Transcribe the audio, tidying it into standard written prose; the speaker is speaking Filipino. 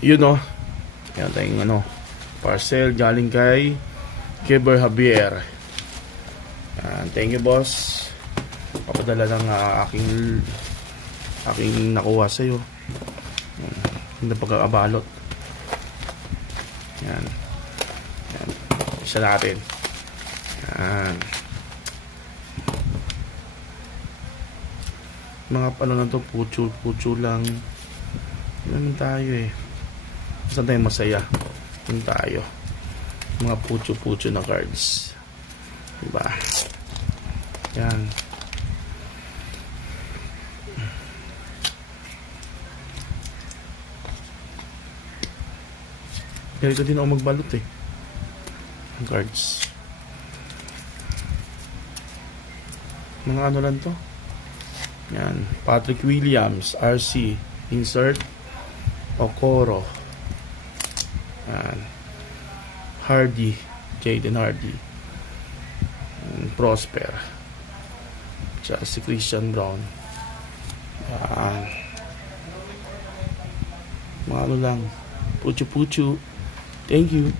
Yun o. Yan tayong parcel galing kay Keber Javier. Yan, thank you boss. Papadala ng aking nakuha sa'yo. Hindi pagkakabalot. Yan. Yan. Isa natin. Yan. Mga ano na to, pucho lang. Ano naman tayo eh. Saan tayo masaya? Yun tayo. Mga pucho na cards. Diba? Yan. Ganito din ako magbalot eh. Ang cards. Mga ano lang to. Yan. Patrick Williams, RC, insert, Okoro. Yan. Hardy, Jaden Hardy. Prosper. Tsaka si Christian Brown. Yan. Mga ano lang. Pucho. Thank you.